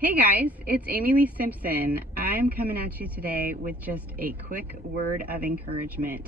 Hey guys, it's Amy Lee Simpson. I'm coming at you today with just a quick word of encouragement.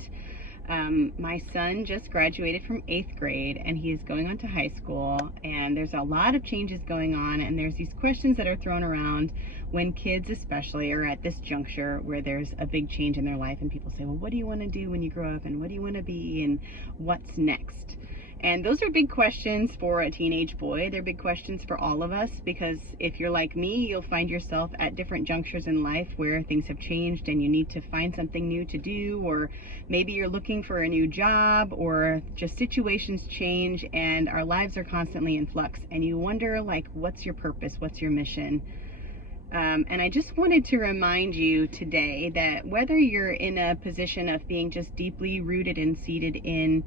My son just graduated from 8th grade and he is going on to high school, and there's a lot of changes going on, and there's these questions that are thrown around when kids especially are at this juncture where there's a big change in their life, and people say, well, what do you want to do when you grow up, and what do you want to be, and what's next? And those are big questions for a teenage boy. They're big questions for all of us, because if you're like me, you'll find yourself at different junctures in life where things have changed and you need to find something new to do, or maybe you're looking for a new job, or just situations change and our lives are constantly in flux, and you wonder, like, what's your purpose? What's your mission? And I just wanted to remind you today that whether you're in a position of being just deeply rooted and seated in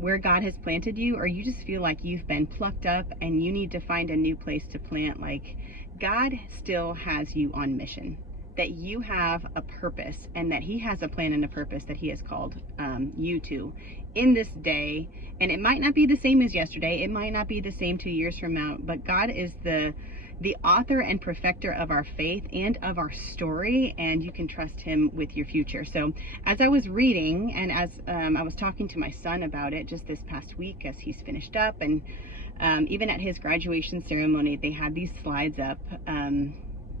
where God has planted you, or you just feel like you've been plucked up and you need to find a new place to plant, like, God still has you on mission, that you have a purpose, and that he has a plan and a purpose that he has called you to in this day. And it might not be the same as yesterday, it might not be the same 2 years from now, but God is the author and perfecter of our faith and of our story, and you can trust him with your future. So as I was reading, and as I was talking to my son about it just this past week as he's finished up, and even at his graduation ceremony, they had these slides up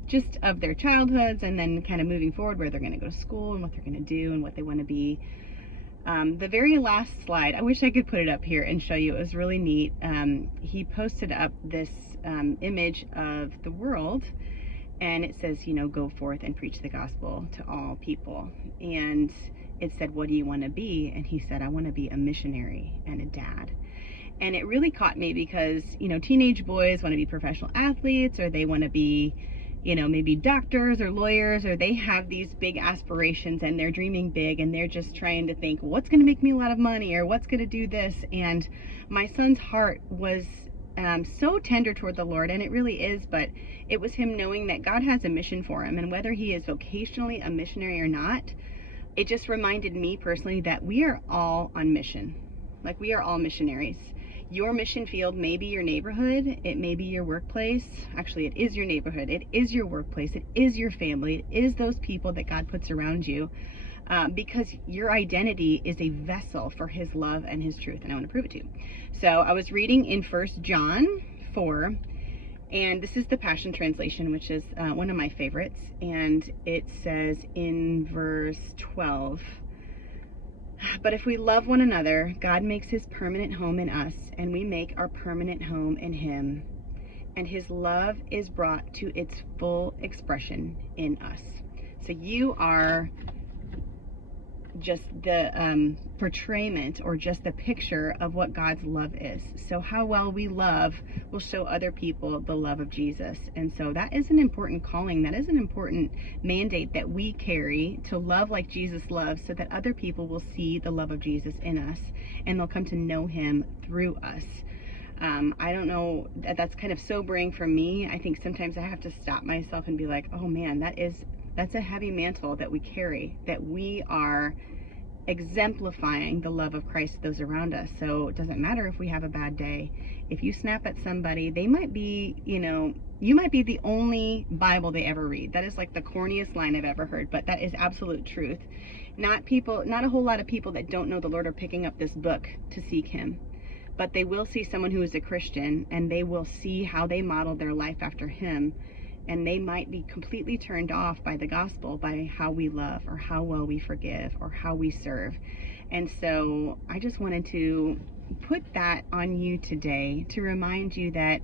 just of their childhoods, and then kind of moving forward, where they're going to go to school and what they're going to do and what they want to be. The very last slide, I wish I could put it up here and show you. It was really neat. He posted up this image of the world, and it says, you know, go forth and preach the gospel to all people. And it said, what do you want to be? And he said, I want to be a missionary and a dad. And it really caught me because, you know, teenage boys want to be professional athletes, or they want to be, you know, maybe doctors or lawyers, or they have these big aspirations and they're dreaming big, and they're just trying to think, what's going to make me a lot of money, or what's going to do this. And my son's heart was so tender toward the Lord, and it really is, but it was him knowing that God has a mission for him, and whether he is vocationally a missionary or not, it just reminded me personally that we are all on mission. Like, we are all missionaries. Your mission field may be your neighborhood, it may be your workplace. Actually, it is your neighborhood, it is your workplace, it is your family, it is those people that God puts around you, because your identity is a vessel for his love and his truth, and I want to prove it to you. So I was reading in 1 John 4, and this is the Passion Translation, which is one of my favorites, and it says in verse 12, but if we love one another, God makes his permanent home in us, and we make our permanent home in him. And his love is brought to its full expression in us. So you are just the portrayment, or just the picture of what God's love is. So how well we love will show other people the love of Jesus. And so that is an important calling, that is an important mandate that we carry, to love like Jesus loves, so that other people will see the love of Jesus in us, and they'll come to know him through us. I don't know, that's kind of sobering for me. I think sometimes I have to stop myself and be like, oh man, that's a heavy mantle that we carry, that we are exemplifying the love of Christ to those around us. So it doesn't matter if we have a bad day. If you snap at somebody, they might be, you know, you might be the only Bible they ever read. That is like the corniest line I've ever heard, but that is absolute truth. Not a whole lot of people that don't know the Lord are picking up this book to seek him, but they will see someone who is a Christian, and they will see how they model their life after him. And they might be completely turned off by the gospel, by how we love, or how well we forgive, or how we serve. And so I just wanted to put that on you today, to remind you that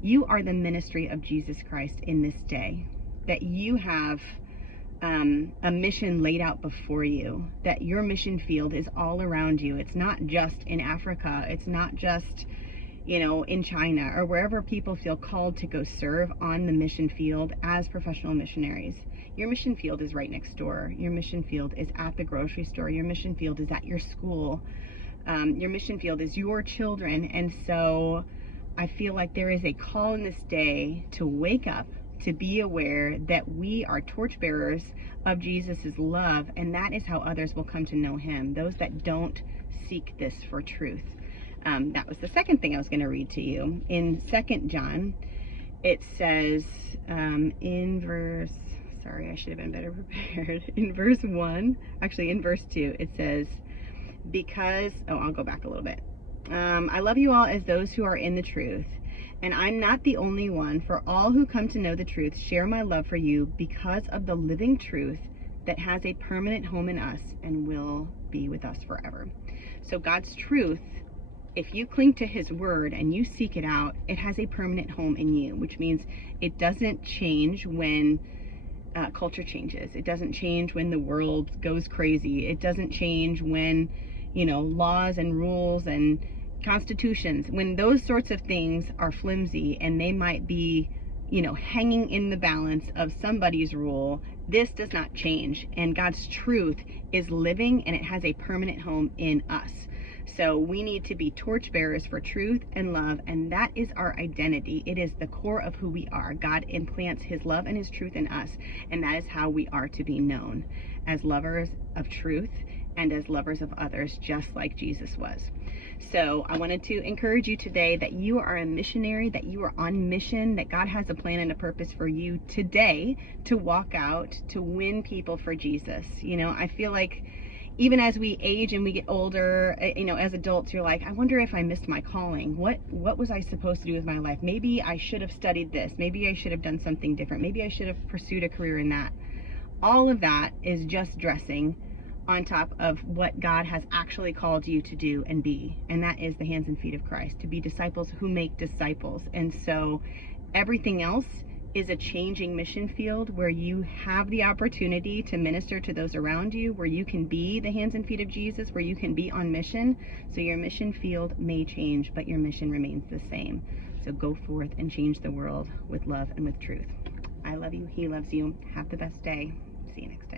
you are the ministry of Jesus Christ in this day, that you have a mission laid out before you, that your mission field is all around you. It's not just in Africa, it's not just, you know, in China, or wherever people feel called to go serve on the mission field as professional missionaries. Your mission field is right next door. Your mission field is at the grocery store. Your mission field is at your school. Your mission field is your children. And so I feel like there is a call in this day to wake up, to be aware that we are torchbearers of Jesus's love, and that is how others will come to know him, those that don't seek this for truth. That was the second thing I was going to read to you in 2 John. it says in verse, sorry, I should have been better prepared. In verse 1, actually in verse 2, it says, because, oh, I'll go back a little bit. I love you all as those who are in the truth, and I'm not the only one, for all who come to know the truth share my love for you because of the living truth that has a permanent home in us and will be with us forever. So God's truth, if you cling to his word and you seek it out, it has a permanent home in you, which means it doesn't change when culture changes. It doesn't change when the world goes crazy. It doesn't change when, laws and rules and constitutions, when those sorts of things are flimsy and they might be, hanging in the balance of somebody's rule. This does not change. And God's truth is living and it has a permanent home in us. So we need to be torchbearers for truth and love, and that is our identity. It is the core of who we are. God implants his love and his truth in us, and that is how we are to be known, as lovers of truth and as lovers of others, just like Jesus was. So I wanted to encourage you today that you are a missionary, that you are on mission, that God has a plan and a purpose for you today to walk out, to win people for Jesus. I feel like even as we age and we get older, as adults, you're like, I wonder if I missed my calling. What was I supposed to do with my life? Maybe I should have studied this. Maybe I should have done something different. Maybe I should have pursued a career in that. All of that is just dressing on top of what God has actually called you to do and be. And that is the hands and feet of Christ, to be disciples who make disciples. And so everything else is a changing mission field where you have the opportunity to minister to those around you, where you can be the hands and feet of Jesus, where you can be on mission. So your mission field may change, but your mission remains the same. So go forth and change the world with love and with truth. I love you. He loves you. Have the best day. See you next time.